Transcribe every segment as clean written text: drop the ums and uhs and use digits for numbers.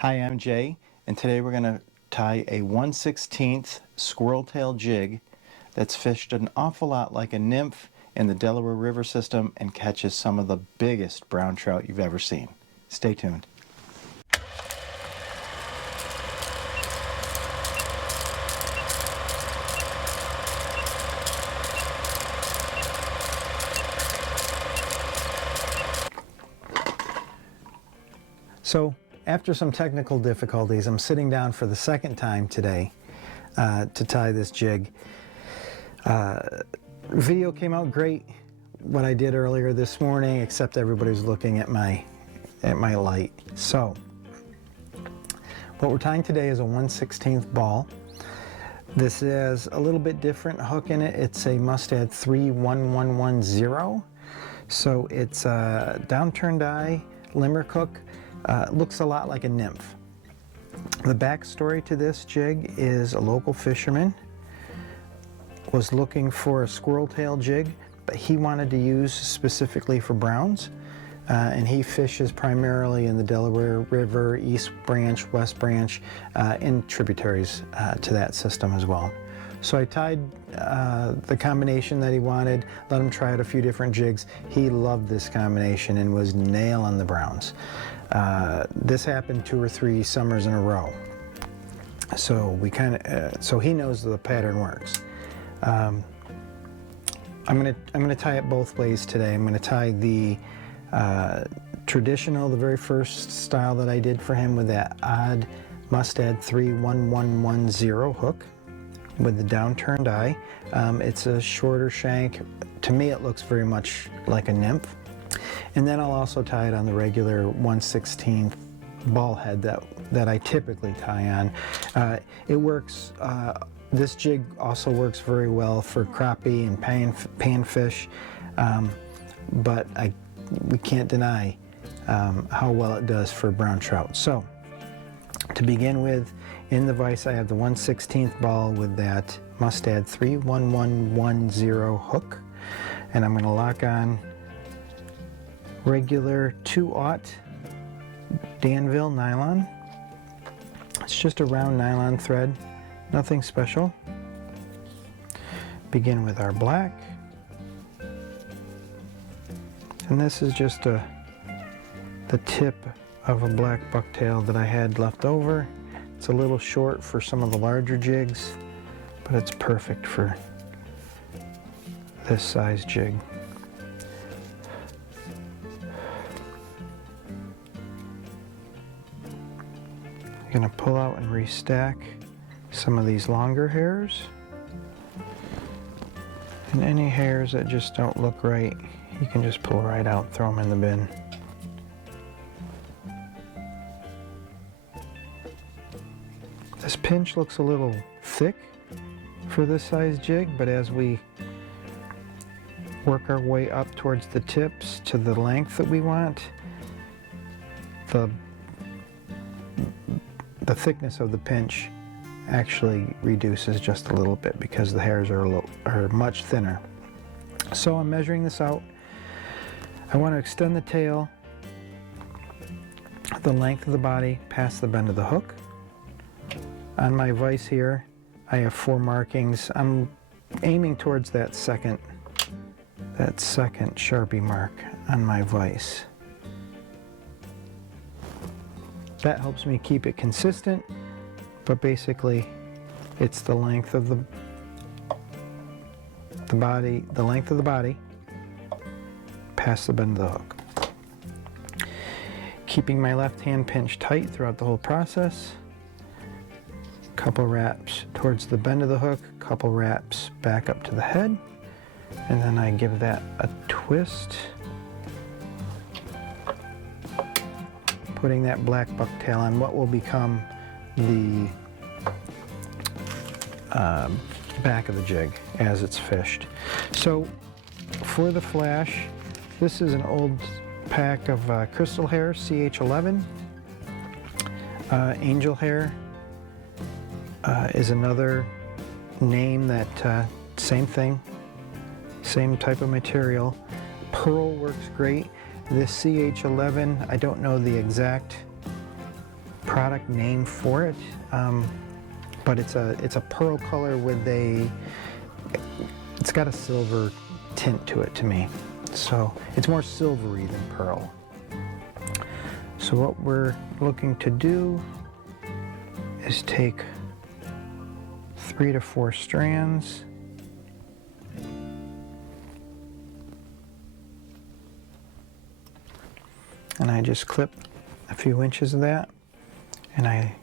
Hi, I'm Jay, and today we're going to tie a 1/16 squirrel tail jig that's fished an awful lot like a nymph in the Delaware River system and catches some of the biggest brown trout you've ever seen. Stay tuned. So, after some technical difficulties, I'm sitting down for the second time today to tie this jig. Video came out great, what I did earlier this morning, except everybody was looking at my light. So, what we're tying today is a 1/16 ball. This is a little bit different hook in it. It's a Mustad 31110. So it's a downturned eye limerick hook. Looks a lot like a nymph. The backstory to this jig is a local fisherman was looking for a squirrel tail jig, but he wanted to use specifically for browns, and he fishes primarily in the Delaware River, East Branch, West Branch, and tributaries to that system as well. So I tied the combination that he wanted, let him try out a few different jigs. He loved this combination and was nailing the browns. This happened 2 or 3 summers in a row. So so he knows the pattern works. I'm gonna tie it both ways today. I'm gonna tie the traditional, the very first style that I did for him with that odd Mustad 31110 hook with the downturned eye. It's a shorter shank. To me, it looks very much like a nymph. And then I'll also tie it on the regular 1/16 ball head that I typically tie on. It works. This jig also works very well for crappie and panfish, but we can't deny how well it does for brown trout. So, to begin with, in the vise I have the 1/16 ball with that Mustad 31110 hook, and I'm going to lock on regular 2/0 Danville nylon. It's just a round nylon thread, nothing special. Begin with our black, and this is just the tip of a black bucktail that I had left over. It's a little short for some of the larger jigs, but it's perfect for this size jig. I'm going to pull out and restack some of these longer hairs, and any hairs that just don't look right, you can just pull right out and throw them in the bin. This pinch looks a little thick for this size jig, but as we work our way up towards the tips to the length that we want, the thickness of the pinch actually reduces just a little bit because the hairs are much thinner. So I'm measuring this out. I want to extend the tail the length of the body past the bend of the hook. On my vise here, I have 4 markings. I'm aiming towards that second Sharpie mark on my vise. That helps me keep it consistent, but basically it's the length of the length of the body past the bend of the hook. Keeping my left hand pinched tight throughout the whole process. Couple wraps towards the bend of the hook, couple wraps back up to the head, and then I give that a twist, putting that black bucktail on what will become the back of the jig as it's fished. So for the flash, this is an old pack of crystal hair CH11. Angel hair is another name that same thing, same type of material. Pearl works great. This CH11, I don't know the exact product name for it, but it's a pearl color with it's got a silver tint to it to me. So it's more silvery than pearl. So what we're looking to do is take 3 to 4 strands, and I just clip a few inches of that, and I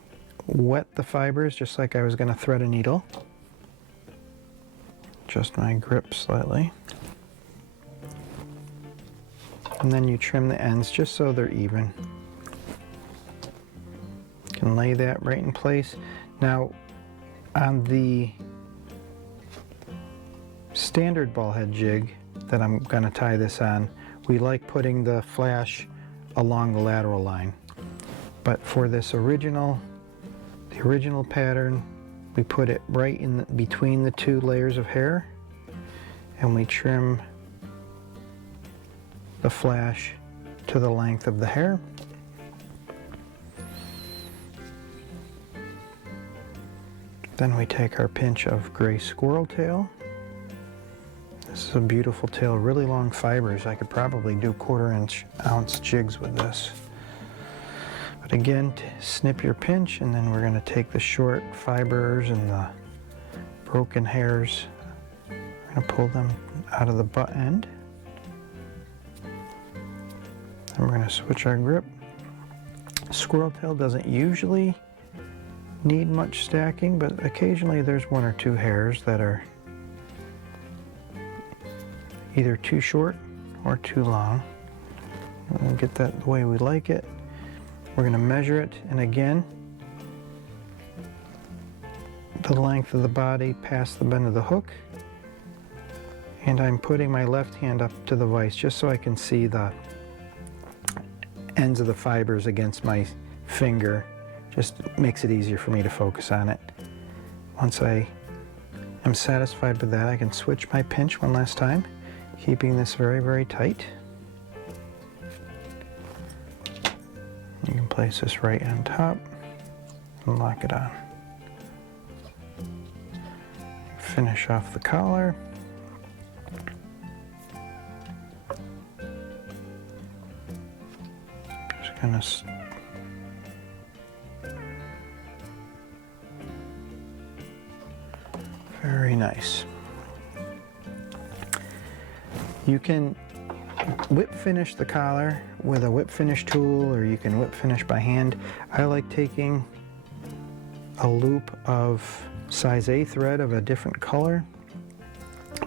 wet the fibers just like I was going to thread a needle. Adjust my grip slightly. And then you trim the ends just so they're even. You can lay that right in place. Now, on the standard ball head jig that I'm going to tie this on, we like putting the flash along the lateral line. But for this the original pattern, we put it right in between the 2 layers of hair, and we trim the flash to the length of the hair. Then we take our pinch of gray squirrel tail. This is a beautiful tail, really long fibers. I could probably do 1/4 ounce jigs with this. But again, snip your pinch, and then we're going to take the short fibers and the broken hairs. We're going to pull them out of the butt end. And we're going to switch our grip. Squirrel tail doesn't usually need much stacking, but occasionally there's 1 or 2 hairs that are either too short or too long. We'll get that the way we like it. We're going to measure it, and again, the length of the body past the bend of the hook, and I'm putting my left hand up to the vise just so I can see the ends of the fibers against my finger. Just makes it easier for me to focus on it. Once I am satisfied with that, I can switch my pinch one last time, keeping this very, very tight. You can place this right on top and lock it on. Finish off the collar. Just gonna very nice. You can whip finish the collar with a whip finish tool, or you can whip finish by hand. I like taking a loop of size A thread of a different color,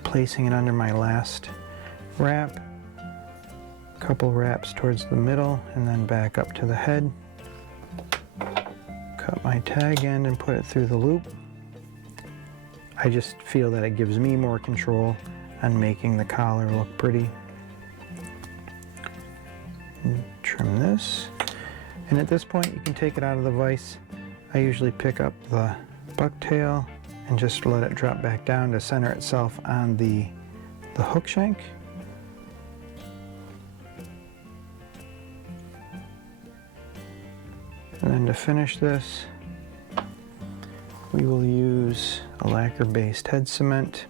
placing it under my last wrap, a couple wraps towards the middle, and then back up to the head. Cut my tag end and put it through the loop. I just feel that it gives me more control on making the collar look pretty. And trim this, and at this point you can take it out of the vise. I usually pick up the bucktail and just let it drop back down to center itself on the hook shank. And then to finish this, we will use a lacquer-based head cement.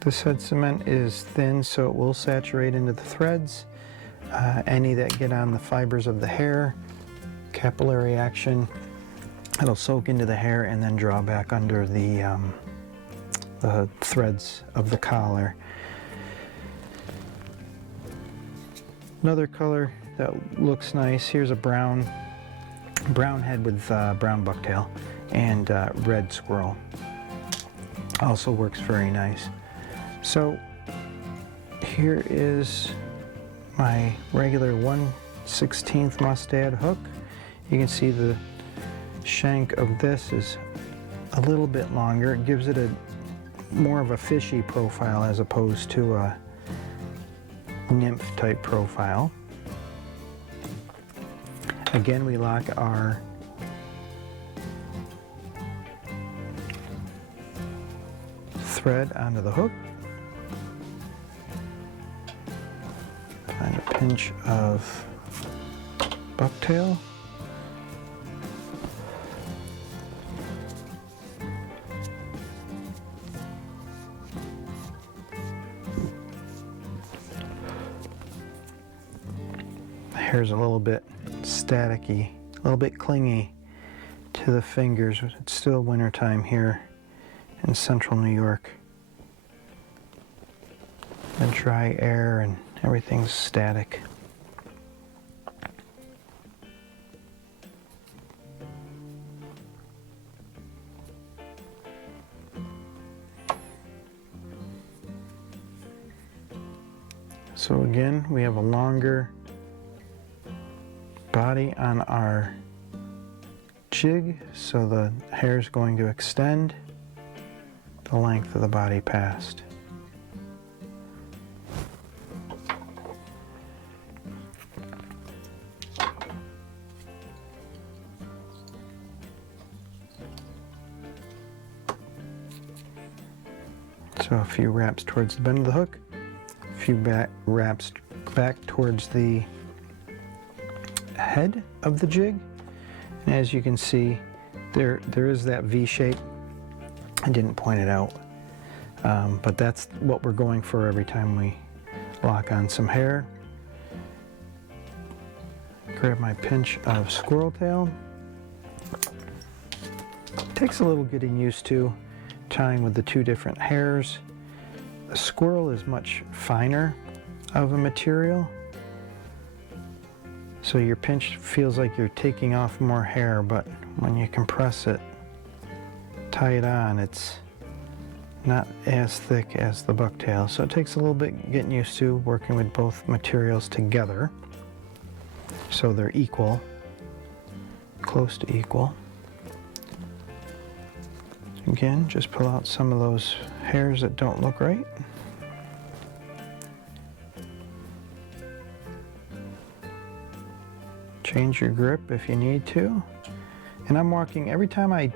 This head cement is thin, so it will saturate into the threads. Any that get on the fibers of the hair, capillary action, it'll soak into the hair and then draw back under the threads of the collar. Another color that looks nice, here's a brown head with brown bucktail and red squirrel. Also works very nice. So here is my regular 1/16 Mustad hook. You can see the shank of this is a little bit longer. It gives it a more of a fishy profile as opposed to a nymph type profile. Again, we lock our thread onto the hook. Find a pinch of bucktail. The hair's a little bit staticky, a little bit clingy to the fingers. It's still wintertime here in central New York. The dry air and everything's static. So again, we have a longer body on our jig, so the hair is going to extend the length of the body past. So a few wraps towards the bend of the hook, a few wraps back towards the head of the jig. And as you can see, there is that V shape. I didn't point it out, but that's what we're going for every time we lock on some hair. Grab my pinch of squirrel tail. Takes a little getting used to tying with the two different hairs. The squirrel is much finer of a material, so your pinch feels like you're taking off more hair, but when you compress it, tie it on, it's not as thick as the bucktail. So it takes a little bit getting used to working with both materials together so they're equal, close to equal. Again, just pull out some of those hairs that don't look right. Change your grip if you need to. And I'm walking, every time I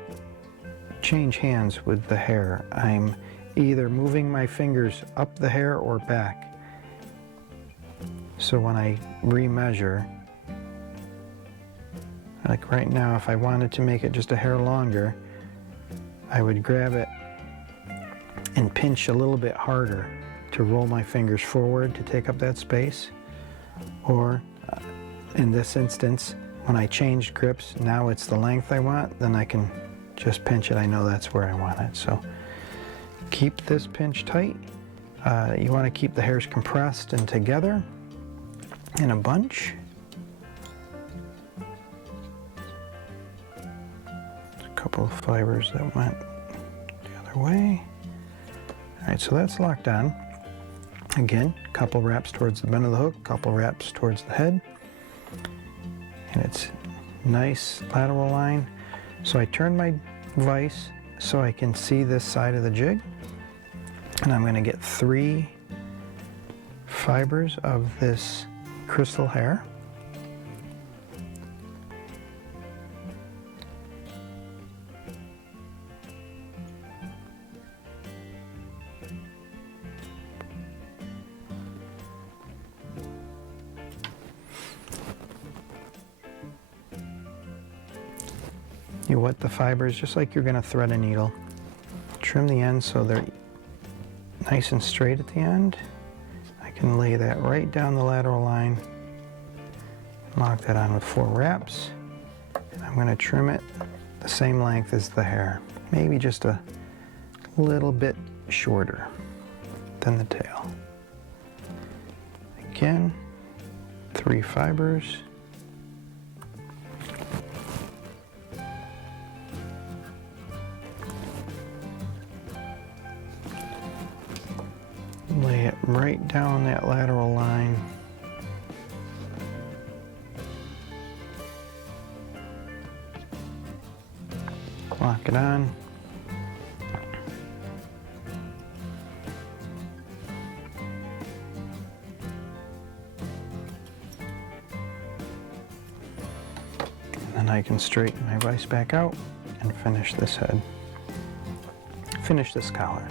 change hands with the hair, I'm either moving my fingers up the hair or back. So when I remeasure, like right now, if I wanted to make it just a hair longer, I would grab it and pinch a little bit harder to roll my fingers forward to take up that space. Or in this instance, when I changed grips, now it's the length I want, then I can just pinch it. I know that's where I want it. So keep this pinch tight. You want to keep the hairs compressed and together in a bunch. Couple of fibers that went the other way. All right, so that's locked on. Again, couple wraps towards the bend of the hook, couple wraps towards the head, and it's nice lateral line. So I turn my vise so I can see this side of the jig, and I'm going to get 3 fibers of this crystal hair. You wet the fibers just like you're going to thread a needle. Trim the ends so they're nice and straight at the end. I can lay that right down the lateral line. Lock that on with 4 wraps. And I'm going to trim it the same length as the hair. Maybe just a little bit shorter than the tail. Again, 3 fibers. Lay it right down that lateral line. Lock it on. And then I can straighten my vise back out and finish this head. Finish this collar.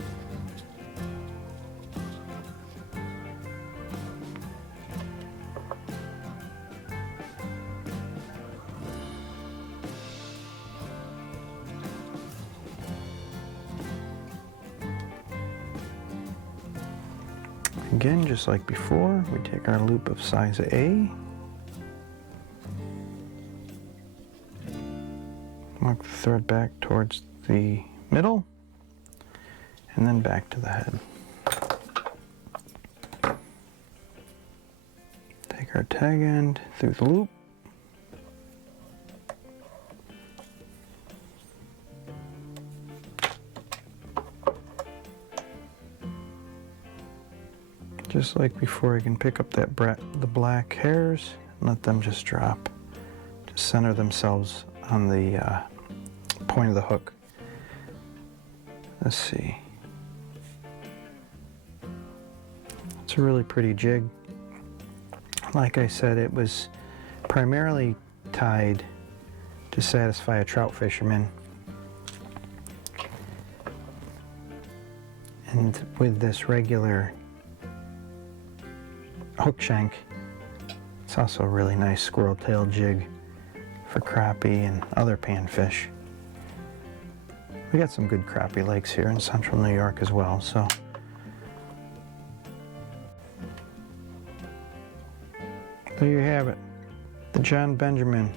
Again, just like before, we take our loop of size A, walk the thread back towards the middle, and then back to the head. Take our tag end through the loop, just like before. You can pick up that the black hairs and let them just drop, just center themselves on the point of the hook. Let's see. It's a really pretty jig. Like I said, it was primarily tied to satisfy a trout fisherman. And with this regular hook shank, it's also a really nice squirrel tail jig for crappie and other panfish. We got some good crappie lakes here in central New York as well, so. There you have it, the John Benjamin,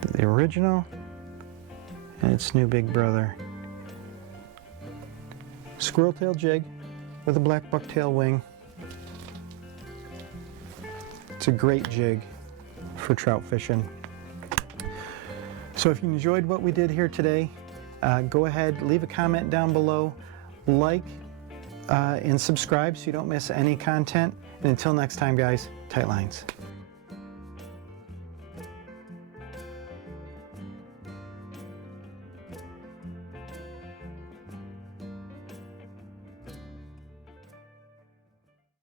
the original and its new big brother. Squirrel tail jig with a black bucktail wing. It's a great jig for trout fishing. So if you enjoyed what we did here today, go ahead, leave a comment down below, like and subscribe so you don't miss any content. And until next time, guys, tight lines.